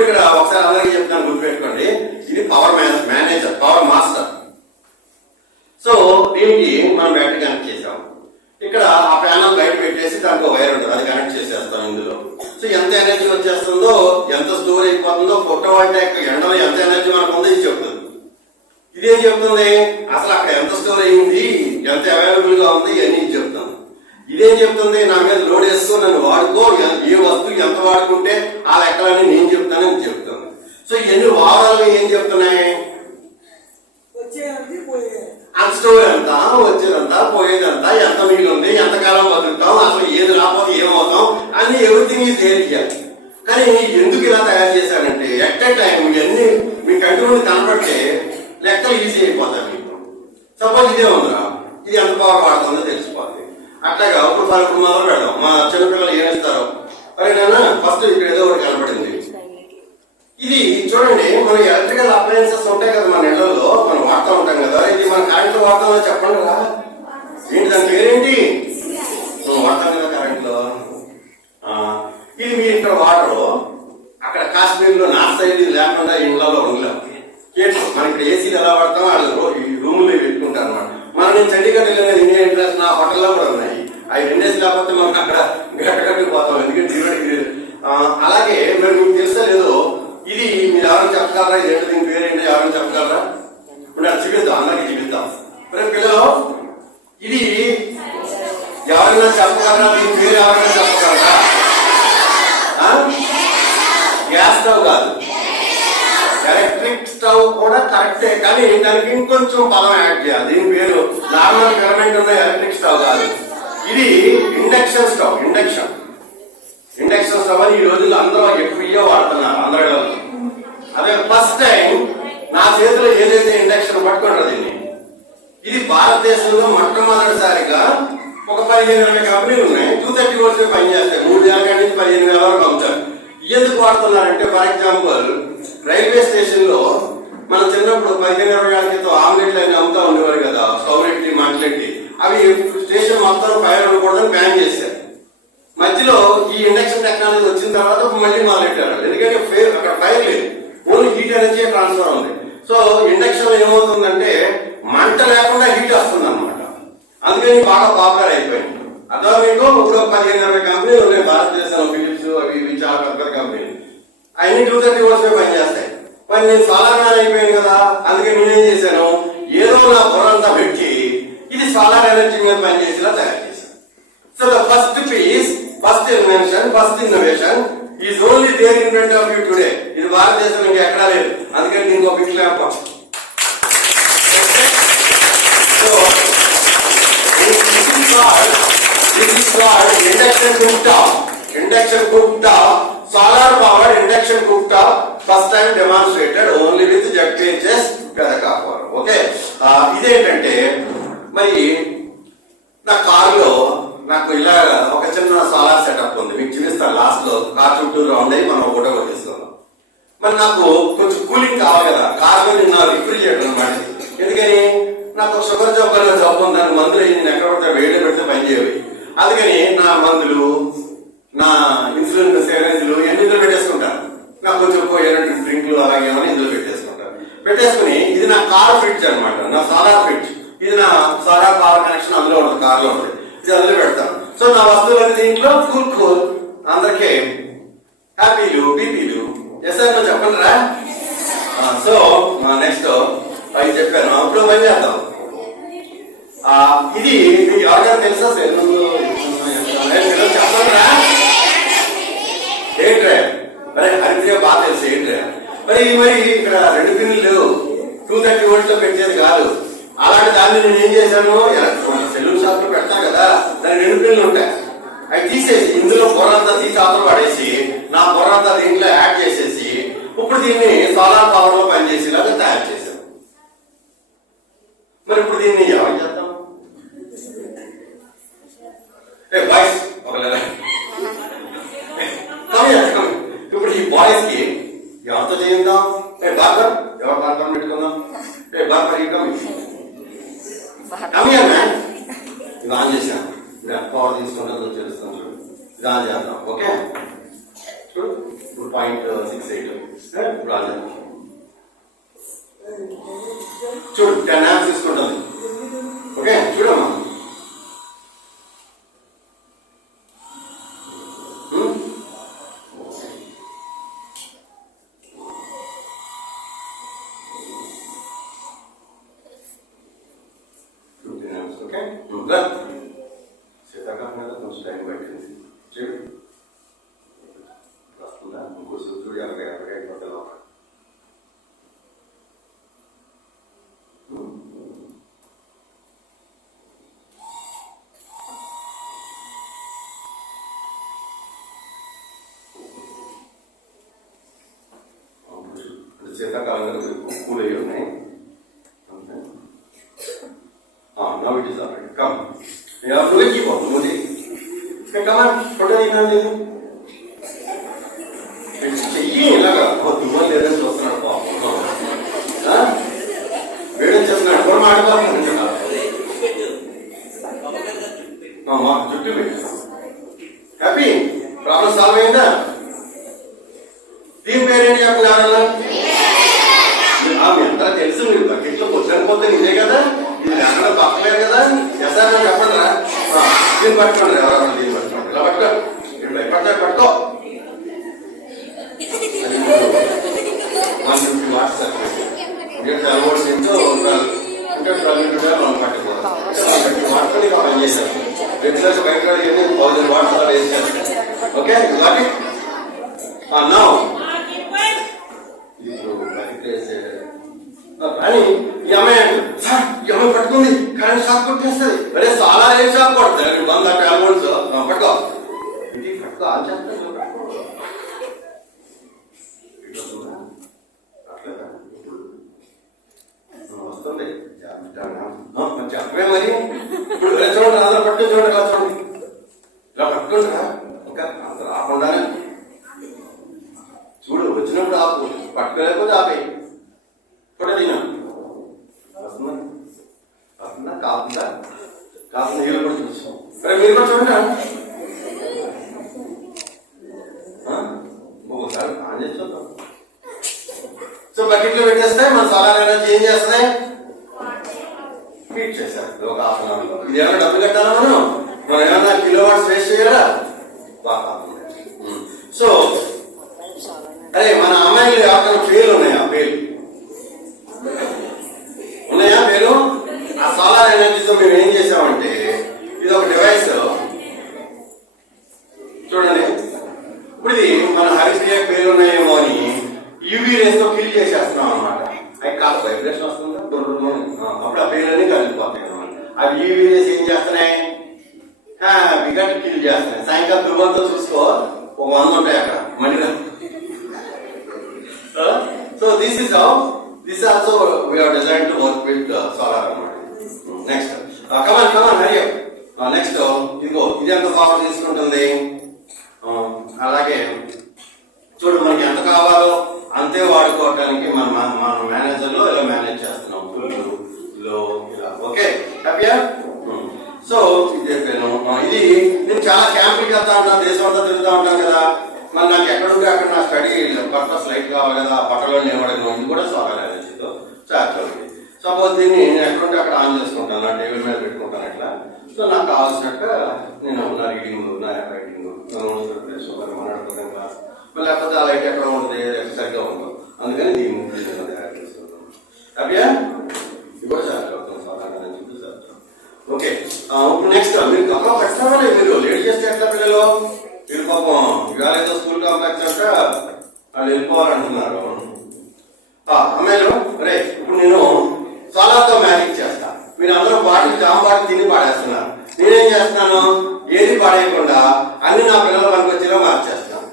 ఇప్పుడు ఇక్కడ ఒకసారి అందరికీ చెప్తాను, గుర్తుపెట్టుకోండి. ఇది power manager, power master. So దీనికి మనం బ్యాటరీ కనెక్ట్ చేసాం. ఇక్కడ ఆ ప్యానల్ బయట పెట్టేసి దానికి వైర్ ఉంటుంది, అది కనెక్ట్ చేసేస్తాం ఇందులో. సో ఎంత ఎనర్జీ వచ్చేస్తుందో, ఎంత స్టోర్ అయిపోతుందో, ఫోటోవోల్టాయిక్ ఎండలో ఎంత ఎనర్జీ మనకు ఉందో ఇది చెప్తుంది. ఇదేం చెప్తుంది, అసలు అక్కడ ఎంత స్టోర్ అయ్యింది, ఎంత అవైలబుల్ గా ఉంది, ఇవన్నీ చెప్తుంది. ఇదేం చెప్తుంది, నా మీద లోడ్ వేసుకో, నన్ను వాడుకో, ఏ వస్తువు ఎంత వాడుకుంటే ఆ లెక్కలని నేను చెప్తానని చెప్తుంది. సో ఇవన్నీ వారాలు ఏం చెప్తున్నాయి, స్టోర్ ఎంత, వచ్చేదంతా, పోయేదంతా, ఎంత మిగిలి ఉంది, ఎంతకాలం బతుకుతాం, అసలు ఏది రాకపోతే ఏమవుతాం అని ఎవ్రీథింగ్ ఈజ్ తెలియాలి. కానీ ఎందుకు ఇలా తయారు చేశానంటే, ఎట్ ఏ టైం ఇవన్నీ మీ కంటి ముందు కనపడితే లెక్కలు ఈజీ అయిపోతాయి మీకు. సపోజ్ ఇదే ఉందిరా, ఇది ఎంత పవర్ వాడుతుందో తెలిసిపోతుంది. అట్లాగా ఇప్పుడు మొదలు పెడదాం. మా చిన్నపిల్లలు ఏం ఇస్తారో, అరే నాన్న ఫస్ట్ ఇక్కడ ఏదో ఒకటి కనపడింది. ఇది చూడండి, మన ఎలక్ట్రికల్ అప్లయన్సెస్ ఉంటాయి కదా మన ఇళ్లలో, మనం వాడుతూ ఉంటాం కదా. ఇది మన కరెంట్ వాడతామో చెప్పండి రా, ఏంటి దాని పేరేంటి, వాడతాం కదా కరెంట్ లో. ఇది మీ ఇక్కడ వాడరు, అక్కడ కాశ్మీర్ లో నార్త్ సైడ్ ఇది లేకుండా ఇళ్లలో ఉండలేము. మన ఇక్కడ ఏసీలు ఎలా వాడతామో వాళ్ళు ఈ రూములు పెట్టుకుంటారు అనమాట. మనం నేను చండీగఢ్ వెళ్ళిన ఇండియన్ ఇంటర్నేషనల్ నా హోటల్లో కూడా ఉన్నాయి. అవి 2 days లేకపోతే మనం అక్కడ గట్టకట్టుకుపోతాం, ఎందుకంటే 0 degrees. అలాగే మరి మీకు తెలుసా లేదో, ఇది మీరు ఎవరైనా చెప్పగలరా, ఇదేంటి దీని పేరేంటి, ఎవరైనా చెప్పగలరా? ఇప్పుడు అది చూపిద్దాం, అందరికి చూపిద్దాం. మరి పిల్లలు ఇది ఎవరైనా చెప్పగలరా, దీని పేరు ఎవరైనా చెప్పగలరా? గ్యాస్ స్టవ్ కాదు, ఎలక్ట్రిక్ స్టవ్ కూడా కరెక్టే, కానీ దానికి ఇంకొంచెం పదం యాడ్ చేయాలి. దీని పేరు నార్మల్ కరెంట్ ఉన్న ఎలక్ట్రిక్ స్టవ్ కాదు, ఇది ఇండక్షన్ స్టవ్. ఇండక్షన్ స్టవ్ అని ఈ రోజుల్లో అందరూ ఎక్కువ వాడుతున్నారు అందరూ. అదే ఫస్ట్ టైం నా చేతిలో ఏదైతే ఇండక్షన్ పట్టుకుంటారు దీన్ని, ఇది భారతదేశంలో మొట్టమొదటిసారిగా ఒక 15-20 కంపెనీలు ఉన్నాయి. 230 volts పనిచేస్తాయి. 3 వేల నుంచి 15,000 వరకు అమ్ముతారు. ఎందుకు వాడుతున్నారంటే, ఫర్ ఎగ్జాంపుల్ రైల్వే స్టేషన్ లో మనం చిన్నప్పుడు 15-20 ఏళ్ల క్రితం ఆమ్లెట్లు అని అమ్ముతా ఉండేవారు కదా, స్టవ్ పెట్టి మంటలెట్టి. అవి స్టేషన్ మొత్తం ఫైర్ ఉండకూడదని బ్యాన్ చేశారు. మధ్యలో ఈ ఇండక్షన్ టెక్నాలజీ వచ్చిన తర్వాత మళ్ళీ మొదలెట్టారు. ఎందుకంటే అక్కడ ఫైర్ లేదు, ఓన్లీ హీట్ ఎనర్జీ ట్రాన్స్ఫర్ ఉంది. సో ఇండక్షన్ ఏమవుతుందంటే మంట లేకుండా హీట్ వస్తుంది అనమాట. అందుకని బాగా పాపులర్ అయిపోయింది. అదో మీకు ఇప్పుడు 15-20 కంపెనీలు ఉన్నాయి భారతదేశంలో, ఫిలిప్స్ అవి ఇవి చాలా పెద్ద కంపెనీలు. అన్ని 230 volts పనిచేస్తాయి. మరి నేను సోలార్ మ్యాన్ అయిపోయాను కదా, అందుకే నేనేం చేశాను, ఏదో నా బుర్రంతా పెట్టి ఇది సోలార్ ఎనర్జీ మీద పనిచేసేలా తయారు చేశాను. So the first piece, first invention, first innovation is only there in front of you today. ఇది భారతదేశంలో ఇంకా ఎక్కడా లేదు, అందుకని దీనికి ఒక pick lamp. So this is called induction cooktop. Induction cooktop, solar powered induction cooktop, first time demonstrated only with ZPHS Pedakapur. Okay, ఇదేంటంటే మరి నా కారులో నాకు ఇలా ఒక చిన్న సోలార్ సెటప్ ఉంది, మీకు చూపిస్తాను లాస్ట్ లో. కార్ చుట్టూ రౌండ్ అయ్యి మనం ఫోటో కొట్టేస్తున్నాం. మరి నాకు కొంచెం కూలింగ్ కావాలి కదా, కారులో నిన్న రిఫ్రిజిరేటర్ అనమాట. ఎందుకని, నాకు షుగర్ జబ్బు ఉంది, దాని మందులు నేను ఎక్కడ పడితే వేడి పెడితే పనిచేయవి. అందుకని నా మందులు, నా ఇన్సులిన్ సిరంజిలు ఇందులో పెట్టేసుకుంటాను. నాకు కొంచెం డ్రింక్లు అలాగే ఏమైనా ఇందులో పెట్టేసుకుని ఇది నా కార్ ఫ్రిడ్జ్ అనమాట, నా సోలార్ ఫ్రిడ్జ్. ఇది నా సోలార్ పవర్ కనెక్షన్ అందులో ఉంటుంది, కార్ లో ఉంటుంది. ఇది అందులో పెడతాను. సో నా వస్తువులన్నీ దీంట్లో కూల్ అందరికీ హ్యాపీలు బీపీలు. ఎస్ సార్ చెప్పండి రా. సో నెక్స్ట్ అవి చెప్పాను, అప్పుడు పని చేద్దాం. ఇది మీకు ఎవరికైనా తెలుసా సార్? చెప్పండి రా. ఏంట్రా మరి హరిప్రియ బాగా తెలుసు ఏంట్రా. మరి ఇక్కడ 2 పిన్నులు 230 volts లో పెట్టేది కాదు. అలాంటి దాన్ని నేను ఏం చేశాను, సెలూన్ షాప్ లో పెడతా కదా, దాని 2 పిన్నులు ఉంటాయి. అవి తీసేసి ఇందులో బుర్రంతా తీసి అవతల పడేసి నా బుర్రంతా దీంట్లో యాడ్ చేసేసి ఇప్పుడు దీన్ని సోలార్ పవర్ లో పనిచేసేలాగా తయారు చేశాను. మరి ఇప్పుడు దీన్ని ఎవరు చేద్దాం? బాయ్స్ ఇప్పుడు ఈ బాయ్స్ కి ఎవరితో చేద్దాం? బార్బర్, ఎవరు బార్బర్ పెట్టుకుందాం? బార్బర్ ఇది ఆన్ చేశాను. పవర్ తీసుకుంటాను తెలుస్తాను, చూడు. ఇది ఆన్ చేద్దాం. ఓకే, చూడు ఇప్పుడు 0.68 ఇప్పుడు అది చూడు 10 amps తీసుకుంటుంది. ఓకే చూడమ్మా. ఓకే శీతాకాలం మీద కొంచెం టైం పట్టింది. చూడు వస్తుందా ఇంకో చూడు 50 అయిపోతే లోపల. శీతాకాలం మీద కూల్ అయ్యి ఉన్నాయి. Now it is already. Come. You have to keep on moving. Okay, come on. Put it in on you. It's checking laga. Oh, you want to rest of the night. Huh? Wait a second. What am I doing? Mama, juttu me. Happy? Problem solved ainda? Team parent yaku yaaralla? అంతా తెలుసు మీరు బకెట్లో పొద్దున పొద్దున ఇదే కదా, ఇది అక్కడ పక్కలేదు కదా. ఎస్ఆర్ చెప్పండి రా, దీన్ని పట్టుకోండి. ఎవరన్నా దీన్ని పట్టుకోండి. ఇలా పట్టుకో, ఇప్పుడు భయపడతా పట్టుకో. 150 watts ఇంకా 12 volts ఇంటూ ఇంకా 12 మనం పట్టుకోవాలి. 150 watts పని చేశారు. రెగ్యులర్ బయట 1000 watts అలా వేస్ట్ చేస్తారు. ఓకే కాబట్టి నౌ అని ఈ అమ్మాయి సార్ ఈ అమ్మాయి పట్టుకుంది, కరెంట్ షాక్ కొట్టేస్తుంది. అరే చాలా ఏం షాక్ కొడుతుంది. 112 volts పట్టుకో, ఇంటికి పట్టుకో. ఆన్ చేస్తాను వస్తుంది మంచి అప్పుడే మరి. ఇప్పుడు చూడండి అందరూ పట్టు చూడండి, ఇలా చూడండి, ఇలా పట్టుకుంటారా ఇంకా అంత రాకుండానే చూడు. వచ్చినప్పుడు ఆపు, పట్టుకోలేకపోతే ఆపేయి. కూడా తినా వస్తుందా వస్తుందా కాకుండా కాకుండా నీళ్ళు కూడా చూసాం. సరే మీరు కూడా చూడండి. ఒకసారి ఆన్ చేసి చూద్దాం. సో బకెట్లో పెట్టేస్తే మన సోలార్ ఎనర్జీ ఏం చేస్తుంది? హీట్ చేస్తారు ఒక హాఫ్ అన్ అవర్. ఇది ఏమైనా డబ్బులు కట్టాలా మనం ఏమైనా కిలో వాట్స్ వేస్ట్ చేయాలా? బాగా. సో అరే మన అమ్మాయిలు ఎవరికైనా పేర్లు ఉన్నాయా? పేర్లు ఉన్నాయా? పేరు ఆ సోలార్ ఎనర్జీతో మేము ఏం చేసామంటే ఇది ఒక డివైస్ చూడండి. ఇప్పుడు ఇది మన హరిశ్రీ పేర్లు ఉన్నాయేమో అని యూవీ రేస్ తో కిల్ చేసేస్తున్నాం అనమాట. అవి కాస్త వైబ్రేషన్ వస్తుందా అప్పుడు ఆ పేర్లన్నీ కలిగిపోతాయి అనమాట. అవి యూవీ రేస్ ఏం చేస్తున్నాయి? విగట్ కిల్ చేస్తున్నాయి. సాయంకాలం దుర్బంతో చూసుకో, ఒక 100 ఉంటాయి అక్కడ మళ్ళీ. So this is how, this also we are designed to work with solar anamata. Next, come on, hurry up. Next, ఇదిగో ఇది ఎంత పవర్ తీసుకుంటుంది. అలాగే చూడు మనకి ఎంత కావాలో అంతే వాడుకోవటానికి మన మేనేజర్ లో ఇలా మేనేజ్ చేస్తున్నాం. ఫుల్ లో ఇలా. ఓకే హ్యాపీయా? సో ఇది చెప్పాను. ఇది నేను చాలా క్యాంపింగ్ వెళ్తా ఉంటాను, దేశం అంతా తిరుగుతూ ఉంటాను కదా. మరి నాకు ఎక్కడుంటే అక్కడ నా స్టడీ పర్పస్ లైట్ కావాలి కదా, బట్టలో నిలబడను. ఇది కూడా సోలార్ ఎనర్జీతో చార్జ్ అవుతుంది. సపోజ్ దీన్ని నేను ఎక్కడుంటే అక్కడ ఆన్ చేసుకుంటాను, నా టేబుల్ మీద పెట్టుకుంటాను అట్లా. సో నాకు కావాల్సినట్టుగా నేను నా రీడింగ్, నా రైటింగ్, మాట్లాడుకుంటాను క్లాస్. లేకపోతే ఆ లైట్ ఎక్కడ ఉంటుంది, సరిగ్గా ఉండదు. అందుకని దీన్ని తయారు చేసుకుంటాను. హ్యాపీయా? ఇది కూడా చార్జ్ అవుతుంది సోలార్ ఎనర్జీతో చార్జ్. ఓకే ఇప్పుడు నెక్స్ట్ మీరు అమ్మ పట్టినా మీరు లేట్ చేస్తే ఎట్లా పిల్లలు? మీరు పాపం ఇవాళ ఏదో స్కూల్ కాంప్లెక్స్ అంట వాళ్ళు వెళ్ళిపోవాలంటున్నారు. అమ్మాయిలు రే ఇప్పుడు నేను సోలార్తో మ్యాజిక్ చేస్తా. మీరు అందరూ జాంబాటి తిని పాడేస్తున్నారు. నేనేం చేస్తున్నాను? ఏది పాడేయకుండా అన్ని నా పిల్లల పనికి వచ్చేలా మార్చేస్తాను.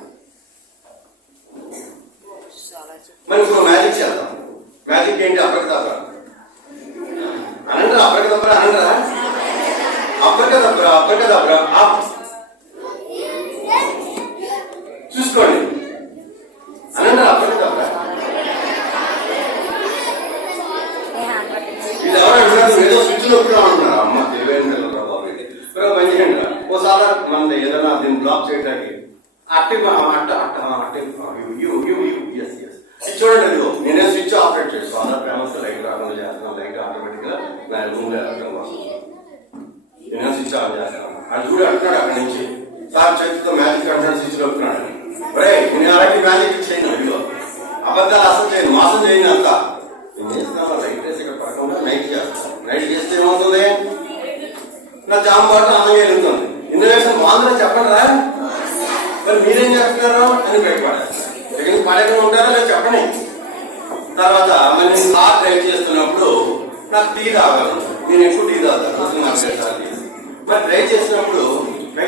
మరి ఇప్పుడు మ్యాజిక్ చేద్దాం. మ్యాజిక్ ఏంటి? అప్పటికదబ్బరా అనంటారా? అప్పటికదబ్బరా అనంటారా? అప్పటికదబ్బరా చూసుకోండి అనంటారా? అప్పటికదబ్బరా ఇది ఎవరు అంటున్నారు? ఏదో స్విచ్ నొక్కుతా ఉంటున్నారు. అమ్మ తెలివైన బాబు ఇది పని చేయండి. ఓసారి మన ఏదైనా దీన్ని బ్లాక్ చేయడానికి చూడండి అదిగో నేనే స్విచ్ ఆపరేట్ చేస్తాను. సోలార్ ప్యానల్స్ లైట్ రాకుండా చేస్తాను. లైట్ ఆటోమేటిక్గా నా రూమ్లో వెళ్ళడం కోసం నేనే స్విచ్ ఆన్ చేస్తాను. అది కూడా అంటున్నాడు అక్కడి నుంచి, సార్ చేతితో మ్యాజిక్ అంటాడు, స్విచ్ నొక్కున్నాడు. రే నేను అలాంటి మ్యాజిక్ చేయను, అదిగో అబద్ధాలు అసలు చేయను, మోసం చేయను అంతా. నేను చేస్తాను లైట్ వేసి ఇక్కడ పడకుండా నైట్ చేస్తాను. నైట్ చేస్తే ఏమవుతుంది, నా జామ్ బాట అన్నగా వెళ్తుంది. ఇన్నోవేషన్ బాగుందని చెప్పండి రా, మరి మీరేం చేస్తున్నారు అని బయటపడేస్తారు. ఇక్కడ పడకుండా ఉంటారా లేదు చెప్పండి. తర్వాత మరి నేను కార్ డ్రైవ్ చేస్తున్నప్పుడు నాకు టీ తాగాను. నేను ఎక్కువ టీ తాగుతాను, మరి డ్రైవ్ చేసినప్పుడు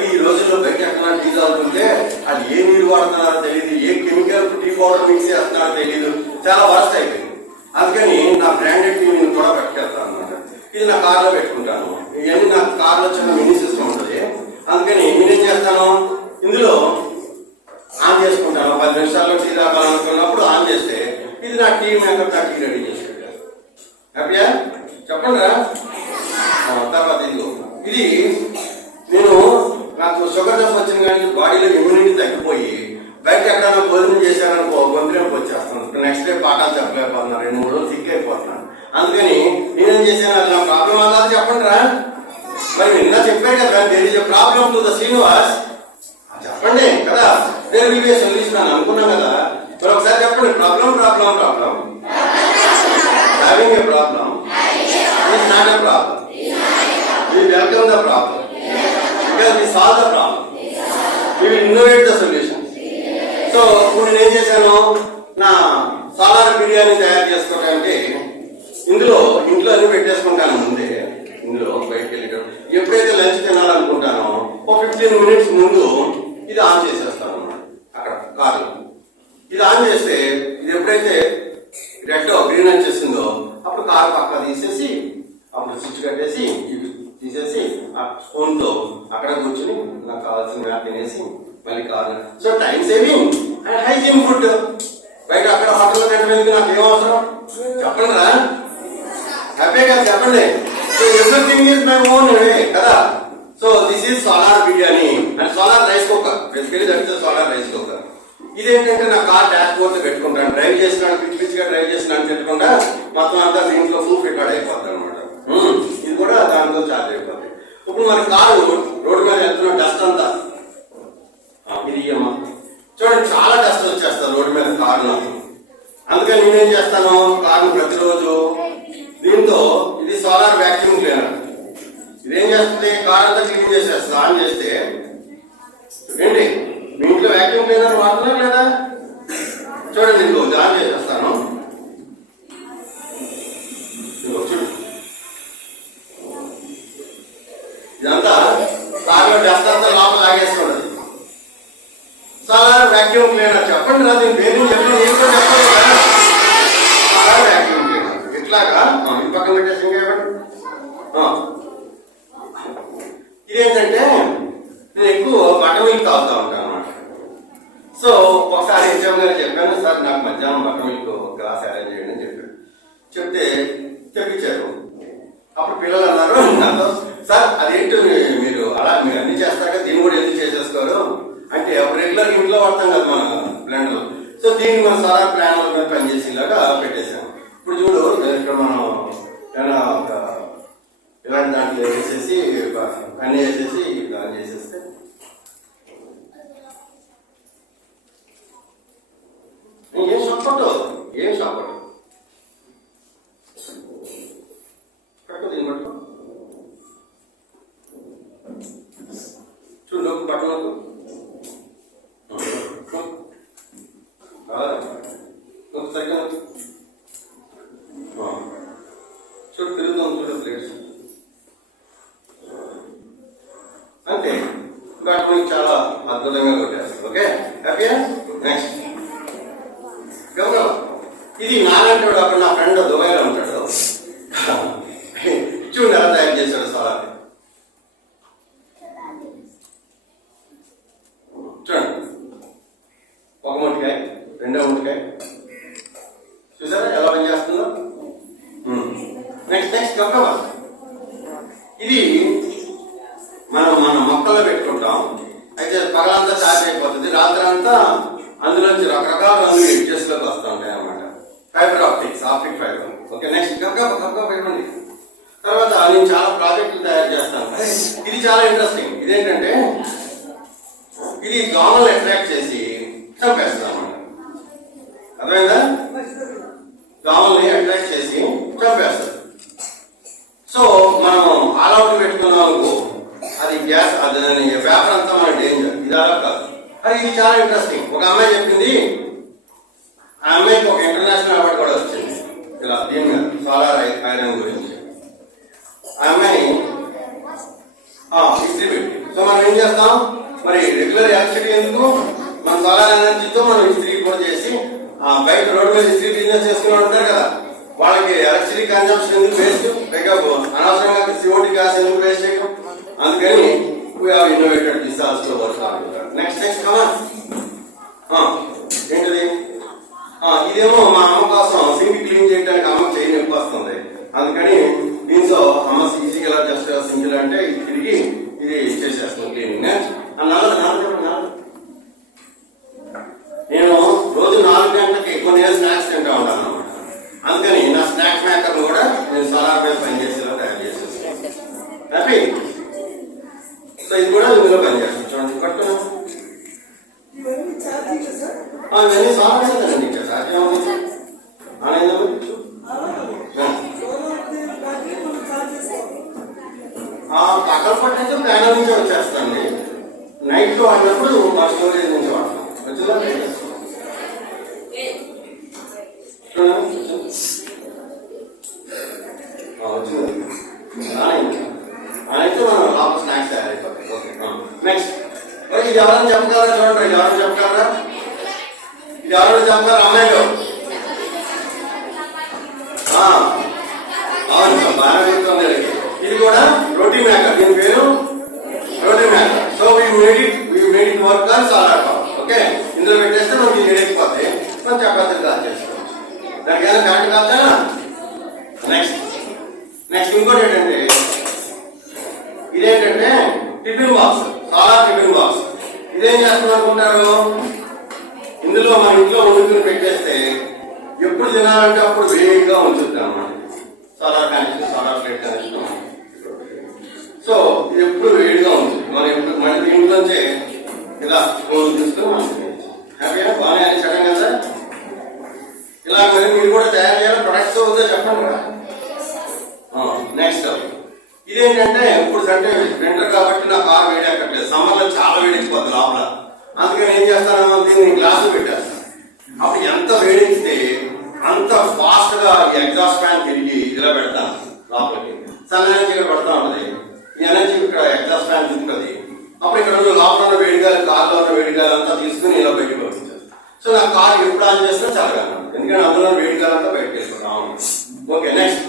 ఈ రోజుల్లో బయట ఎక్కడ టీ తాగుతుంటే అది ఏ నీరు వాడుతున్నారో తెలియదు, ఏ కెమికల్ టీ పౌడర్ మిక్స్ చేస్తున్నారో తెలియదు, చాలా వరస్ట్ అయిపోయింది. అందుకని నా బ్రాండెడ్ టీవీని కూడా పట్టుకెళ్తాను అనమాట. ఇది నా కార్లో పెట్టుకుంటాను. ఇవన్నీ నా కార్లో చిన్న మినీ సిస్టమ్ ఉంటుంది. అందుకని నేనేం చేస్తాను, ఇందులో ఆన్ చేసుకుంటాను. 10 నిమిషాల్లో టీ తాగాలనుకున్నప్పుడు ఆన్ చేస్తే ఇది నా టీ మేకప్, నా టీ రెడీ చేసి పెట్టాను. హ్యాపీయా చెప్పండి రా. తర్వాత ఇది నేను నాకు షుగర్ జబ్బు వచ్చింది కానీ బాడీలో ఇమ్యూనిటీ తగ్గిపోయి బయట ఎక్కడైనా భోజనం చేశాననుకో గొంతులోకి వచ్చేస్తాను. నెక్స్ట్ డే పాఠాలు చెప్పలేకపోతున్నాను, 2-3 రోజులు సిక్ అయిపోతున్నాను. అందుకని నేనేం చేశాను, అది నా ప్రాబ్లం అలా చెప్పండి రా. మరి నిన్న చెప్పారు కదా, there is a problem to the Srinivas చెప్పండి కదా, there will be a solution అనుకున్నాం కదా. మరి ఒకసారి చెప్పండి, problem problem problem having a problem is not a problem, we welcome the problem because we solve the problem, we will innovate the solution. So ఇప్పుడు నేను ఏం చేశాను, నా సోలార్ బిర్యానీ తయారు చేసుకోవడానికి ఇంట్లో అన్ని పెట్టేసుకుంటాను ముందే. ఇందులో బయటకు వెళ్ళేటప్పుడు ఎప్పుడైతే లంచ్ తినాలనుకుంటానో 15 మినిట్స్ ముందు ఇది ఆన్ చేసేస్తాను అన్నమాట. అక్కడ కార్లో ఇది ఆన్ చేస్తే ఇది ఎప్పుడైతే రెడ్ గ్రీన్ వచ్చేసిందో అప్పుడు కారు పక్క తీసేసి అప్పుడు స్విచ్ కట్టేసి తీసేసి ఆ స్పూన్ తో అక్కడ కూర్చుని నాకు కావాల్సిన మ్యాప్ తినేసి మళ్ళీ కావాలి. So time saving and hygiene food. బయట అక్కడ హోటల్లో తినడానికి నాకు ఏం అవసరం చెప్పండి రా, హ్యాపీగా చెప్పండి. So everything is my own way కదా. So this is solar biryani and solar rice cooker. Basically that is solar rice cooker. ఇదేంటంటే నా కార్ డాష్ బోర్డ్ పెట్టుకుంటాను. డ్రైవ్ చేసినాడు పిచ్చి పిచ్చిగా డ్రైవ్ చేసినాడు తిట్టకుండా మొత్తం అంతా దీంట్లో ఫుల్ రికార్డ్ అయిపోతాను అనమాట. ఇది కూడా దాంతో చార్జ్ అయిపోతుంది. ఇప్పుడు మన కారు రోడ్డు మీద వెళ్తున్న డస్ట్ అంతా ఇది చూడండి, చాలా డస్ట్ వచ్చేస్తాను రోడ్డు మీద కారు నాకు. అందుకని నేనేం చేస్తాను, కారును ప్రతిరోజు దీంతో ఇది సోలార్ వ్యాక్యూమ్ క్లీనర్. ఇదేం చేస్తుంది, కార్ అంతా క్లీన్ చేసేస్తుంది. ఆన్ చేస్తే ఏంటి మీ ఇంట్లో వ్యాక్యూమ్ క్లీనర్ వాడుతున్నారు లేదా చూడండి, ఇంకో ఆన్ చేసేస్తాను. ఇదంతా కార్లో డస్ట్ అంతా లోపల లాగేస్తున్నది. సోలార్ వ్యాక్యూమ్ క్లీనర్ చెప్పండి రా, దీని పేరు చెప్పండి, ఏంటో చెప్పండి కదా. సోలార్ వ్యాక్యూమ్ క్లీనర్ ఇట్లాగా ఈ పక్కన పెట్టేసి ఇంకా ఇవ్వండి. ఇదేంటంటే నేను ఎక్కువ బటర్ మిల్క్ తాగుతా ఉంటాను అన్నమాట. సో ఒకసారి హెచ్ఎం గారు చెప్పాను, సార్ నాకు మధ్యాహ్నం బటర్ మిల్క్ గ్లాస్ అరేంజ్ చేయండి అని చెప్పాడు. చెప్తే తెప్పించారు. అప్పుడు పిల్లలు అన్నారు నాతో, సార్ అదేంటి మీరు అలా మీరు అన్ని చేస్తాక దీన్ని కూడా ఎందుకు చేసేసుకోరు అంటే, అప్పుడు రెగ్యులర్ ఇంట్లో వాడతాం కదా మన బ్లెండర్. సో దీన్ని మన సోలార్ ప్లానర్ మీద పనిచేసేలాగా పెట్టేసాం. ఇప్పుడు చూడు ఇక్కడ మనం ఏమైనా ఒక ఇలాంటి దాంట్లో వేసేసి అన్ని వేసేసి ఆన్ చేసేస్తే ఏం షాపట్టు కరెక్ట్ దీన్ని పట్టు చూడు బట్టలకు సరిగ్గా చూడు తిరుగుతాం, చూడు ప్లేట్స్ అంతే. బట్ మీకు చాలా అద్భుతంగా కొట్టేస్తుంది. ఓకే హ్యాపీయా. నెక్స్ట్ ఇది నానంటాడు, అక్కడ నా ఫ్రెండ్ దుబాయ్లో ఉంటాడు. చూడు ఎలా తయారు చేశాడు సోలార్. చూడండి, ఒక ముట్టికాయ, రెండో ముట్టికాయ, చూసారా ఎలా పని చేస్తుందో. నెక్స్ట్ కప్పవా, ఇది మనం మొక్కల్లో పెట్టుకుంటాం. అయితే పగలంతా ఛార్జ్ అయిపోతుంది, రాత్రి అంతా అందులోంచి రకరకాల రంగులు ఎడ్జెస్ట్లోకి వస్తూ ఉంటాయి అన్నమాట. Optic fibre. ఓకే, నెక్స్ట్ గబగబా పెట్టండి. తర్వాత నేను చాలా ప్రాజెక్టులు తయారు చేస్తాను. ఇది చాలా ఇంట్రెస్టింగ్. ఇదేంటంటే ఇది దోమల్ని అట్రాక్ట్ చేసి చంపేస్తాను అన్నమాట. అర్థమైందా? దోమల్ని అట్రాక్ట్ చేసి చంపేస్తారు. సో మనం ఆల్అవుట్ పెట్టుకున్నాం అనుకో, అది గ్యాస్, అది వేపర్ అంతా మన డేంజర్. ఇది అలా కాదు. అది ఇది చాలా ఇంట్రెస్టింగ్. ఒక అమ్మాయి చెప్పింది, ఆ అమ్మాయికి ఒక ఇంటర్నేషనల్ అవార్డు కూడా వచ్చింది ఇలా దీని మీద సోలార్ ఐరన్ గురించి. ఆ అమ్మాయి ఇస్త్రీ పెట్టి. సో మనం ఏం చేస్తాం, మరి రెగ్యులర్ ఎలక్ట్రిసిటీ ఎందుకు, మన సోలార్ ఎనర్జీతో మనం ఇస్త్రీ కూడా చేసి బయట రోడ్డు మీద ఇస్త్రీ బిజినెస్ చేసుకుని ఉంటారు కదా, వాళ్ళకి ఎలక్ట్రిసిటీ కన్జంప్షన్ ఎందుకు వేస్ట్, పైగా అనవసరంగా CO2 గ్యాస్ ఎందుకు వేస్ట్ చేయడం. అందుకని we have innovated this also work. Next come on. ఏంటిది, ఇదేమో మా అమ్మ కోసం సింక్ క్లీన్ చేయడానికి అమ్మకి చేయి నొప్పి వస్తుంది. అందుకని దీంతో అమ్మ ఈజీగా ఎలా జస్ట్ సింక్ అంటే తిరిగి ఇది చేసేస్తాం క్లీనింగ్. నేను రోజు 4 గంటలకి కొన్ని స్నాక్స్ తింటా ఉంటాను అనమాట. అందుకని నా స్నాక్ మేకర్ కూడా నేను సోలార్ మీద పనిచేసేలా తయారు చేసేస్తాను. హ్యాపీ. సో ఇది కూడా ఇందులో పనిచేస్తాను. చూడండి పట్టుకున్నా, ఇవన్నీ సోలార్ కదండి. ఛార్జ్ ఏమవుతుంది పక్కన పట్టించే ప్యానల్ నుంచి వచ్చేస్తాండి. నైట్ లో వాడినప్పుడు మా స్టోరేజ్ నుంచి వాడతాం. వచ్చిందా? వచ్చింది. అయితే మనం లోపల స్నాక్స్ తయారైపోతాయి. Okay, next. ఇది ఎవరైనా చెప్పగలరా? చూడండి, ఇది ఎవరైనా చెప్పగలరా? ఇది ఎవరైనా చెప్పగలరా? అమ్మాయిలు అవును, బాగా చెప్తుంది. ఇది కూడా రోటీ మేకర్. దీని పేరు roti maker. So we made it work on solar power. Okay, ఇందులో పెట్టేస్తే మనకి వేడెక్కిపోతే మనం చపాతీలు కాల్ చేసుకోవచ్చు. దానికి ఏదైనా కరెంట్ కాదా? నెక్స్ట్ ఇంకోటి ఏంటంటే, ఇదేంటంటే tiffin box, solar tiffin box. ఇదేం చేస్తాం అనుకుంటారు, ఇందులో మన ఇంట్లో వండుకుని పెట్టేస్తే ఎప్పుడు తినాలంటే అప్పుడు వేడిగా ఉంచుద్ది అన్నమాట. Solar connection, solar plate connection. So ఇది ఎప్పుడు వేడిగా ఉంటుంది. మనం ఎప్పుడు మన ఇంట్లోంచే ఇలా ఫోన్ తీసుకుని మనం హ్యాపీగా బాగానే అని చెప్పడం కదా. ఇలా మరి మీరు కూడా తయారు చేయాలి. ప్రొడక్ట్స్ అవుతుందో చెప్పండి కదా. నెక్స్ట్ ఇదేంటంటే, ఇప్పుడు అంటే వింటర్ కాబట్టి నా కార్ వేడి ఎక్కట్లేదు. సమ్మర్ లో చాలా వేడెక్కిపోతుంది లోపల. అందుకని ఏం చేస్తాను, దీన్ని గ్లాసు పెట్టేస్తాను. అప్పుడు ఎంత వేడెక్కితే అంత ఫాస్ట్ గా ఈ ఎగ్జాస్ట్ ఫ్యాన్ తిరిగి ఇలా పెడతాను లోపలికి. సన్ ఎనర్జీ ఇక్కడ పడతా ఉంటుంది. ఈ ఎనర్జీ ఇక్కడ ఎగ్జాస్ట్ ఫ్యాన్ తిరుగుతుంది. అప్పుడు ఇక్కడ లోపల ఉన్న వేడిగాలి, కార్లో ఉన్న వేడిగాలి అంతా తీసుకుని ఇలా బయటకు పంపించారు. సో నా కార్ ఎప్పుడు ఆన్ చేసినా చల్లగా, ఎందుకంటే అందులో వేడిగాలి అంతా బయటకు వేసుకుంటాం. Okay, next.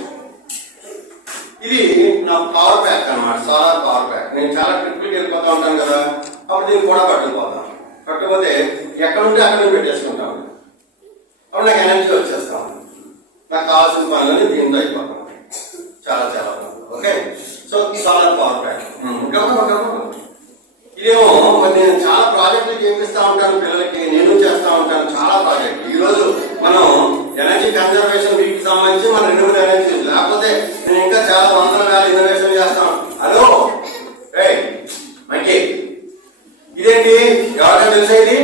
ఇది నా పవర్ ప్యాక్ అన్నమాట, సోలార్ పవర్ ప్యాక్. నేను చాలా ట్రిప్లకి వెళ్ళిపోతా ఉంటాను కదా, అప్పుడు దీన్ని కూడా పట్టుకుపోతాను. పట్టుకుపోతే ఎక్కడ ఉంటే అక్కడ పెట్టేసుకుంటాను. అప్పుడు నాకు ఎనర్జీ వచ్చేస్తాం. నాకు కావాల్సిన పనులని దీంతో అయిపోతాం. చాలా చాలా okay. So solar power pack. ఇదేమో మరి నేను చాలా ప్రాజెక్టులు చేపిస్తా ఉంటాను పిల్లలకి, నేను చేస్తా ఉంటాను చాలా ప్రాజెక్టులు. ఈ రోజు మనం ఎనర్జీ కన్జర్వేషన్ వీటికి సంబంధించి మన రెన్యూబుల్ ఎనర్జీ, లేకపోతే నేను ఇంకా చాలా వందల వేల ఇన్నోవేషన్ చేస్తాను. హలో మంచి ఇదేంటి, ఎవరికైనా తెలిసేది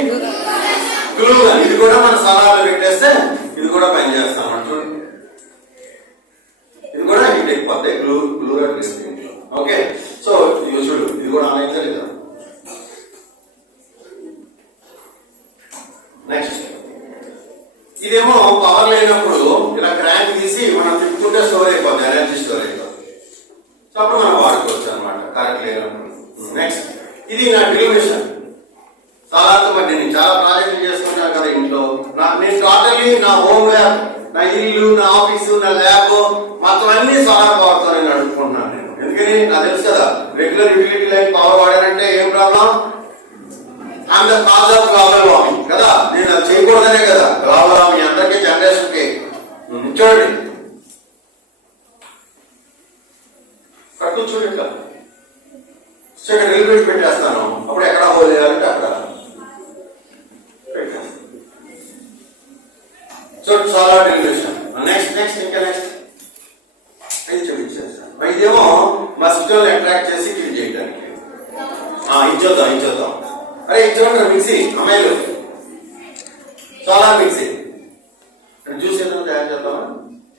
గ్లూ గన్. ఇది కూడా మన సోలార్లో పెట్టేస్తే ఇది కూడా పనిచేస్తాం అంటూ. ఇది కూడా హీట్ అయిపోద్ది. గ్లూ గన్ ఇంట్లో. ఓకే, సో ఇది చూడు, ఇది కూడా ఆన్లైన్ కదా. నెక్స్ట్ ఇదేమో పవర్ లేనప్పుడు ఇలా క్రాంక్ తీసి మనం తిప్పుకుంటే స్టోర్ అయిపోద్ది, ఎనర్జీ స్టోర్ అయిపోద్ది. సో అప్పుడు మనం వాడుకోవచ్చు అనమాట కరెంట్ లేనప్పుడు. నెక్స్ట్ ఇది నా డ్రిల్ మిషన్. సోలార్తో మరి నేను చాలా ప్రాజెక్టులు చేసుకుంటాను కదా ఇంట్లో. నేను టోటల్లీ నా హోమ్ ల్యాబ్, నా ఇల్లు, నా ఆఫీసు, నా ల్యాబ్ మొత్తం అన్ని సోలార్ పవర్ తో నేను నడుపుకుంటున్నాను. నేను ఎందుకని నాకు తెలుసు కదా, రెగ్యులర్ యూటిలిటీ లైన్ పవర్ వాడానంటే ఏం problem, and the cause of global warming కదా. నేను అది చేయకూడదనే కదా గ్లోబల్ వార్మింగ్ అందరికీ జనరేషన్ కి. చూడండి కట్టు చూడు, ఇట్లా ఇక్కడ డ్రిల్ బిట్ పెట్టేస్తాను. అప్పుడు ఎక్కడ హోల్ చేయాలంటే అక్కడ పెట్టేస్తాను. So solar drill machine. Next ఇంకా నెక్స్ట్ ఇది చూపించేస్తాను. ఇదేమో మస్కిటోని అట్రాక్ట్ చేసి క్లీన్ చేయడానికి. ఇచ్చొద్దాం. అరే ఇచ్చోండి మిక్సీ అమ్మాయిలు, సోలార్ మిక్సీ. జ్యూస్ ఏదైనా తయారు చేద్దామా?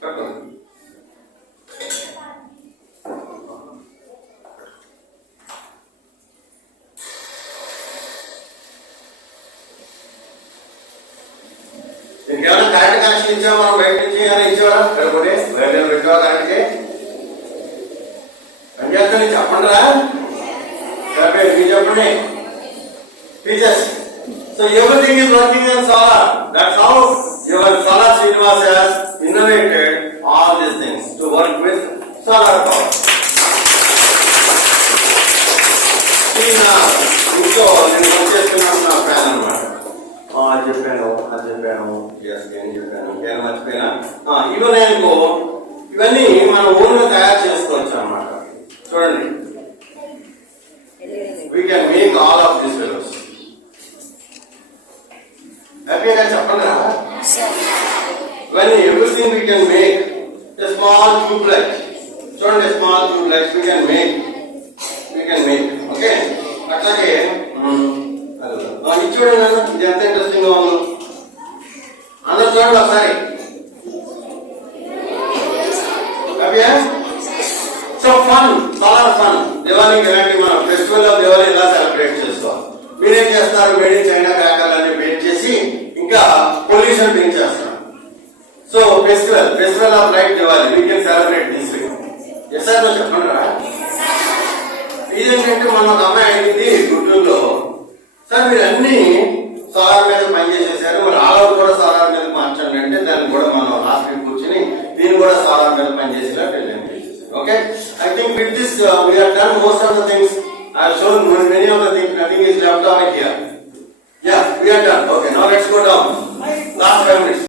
పట్టుకోండి. ఇంకేమైనా కరెంట్ కనెక్షన్ ఇచ్చావా? మనం బయట నుంచి ఏమైనా ఇచ్చావా? కరెక్టే బయట పెట్టావా? కరెంట్కి పని చేస్తాను చెప్పండి రా. మీరు చెప్పండి teachers. So everything is working on solar. That's how your Solar Srinivas has innovated all these things to work with solar power. ఇంట్లో నేను వచ్చేస్తున్నాను నా ఫ్యాన్ అనమాట. చెప్పాను ఇంకేం మర్చిపోయినా. ఇవన్నీ అనుకో, ఇవన్నీ మనం ఊరిలో తయారు చేసుకోవచ్చు అనమాట. చూడండి, we can make all of these fellows. హ్యాపీగా చెప్పండి. ఇవన్నీ everything we can make a small tubeless. చూడండి, small tubeless we can make. Okay, అట్లాగే ఇది చూడండి అన్న, ఇది ఎంత ఇంట్రెస్టింగ్ గా ఉందో. అందరూ చూడండి ఒకసారి. హ్యాపీయా? So fun, solar fun. దివాళీకి ఇలాంటి మన ఫెస్టివల్ ఆఫ్ దివాళీ ఇలా సెలబ్రేట్ చేసుకోవాలి. మీరేం చేస్తారు? మేడ్ ఇన్ చైనా క్రాకర్లన్నీ బేక్ చేసి ఇంకా పొల్యూషన్ పెంచేస్తారు. So festival of light Diwali we can celebrate this way. Yes sir చెప్పండి రా. ఇదేంటంటే మన ఒక అమ్మాయి అడిగింది గుంటూరులో, సార్ మీరు అన్ని సోలార్ మీద పనిచేసేసారు, మరి ఆల్ కూడా సోలార్ మీద మార్చండి అంటే దాన్ని కూడా మనం లాస్ట్ వీక్ కూర్చొని దీన్ని కూడా సోలార్ మీద పనిచేసేలా ట్రైనింగ్ చేసేసారు. Okay, I think with this we have done most of the things. I have shown many of the things. Nothing is left out here. Yeah, we are done. Okay, now let's go down. Last 5 minutes.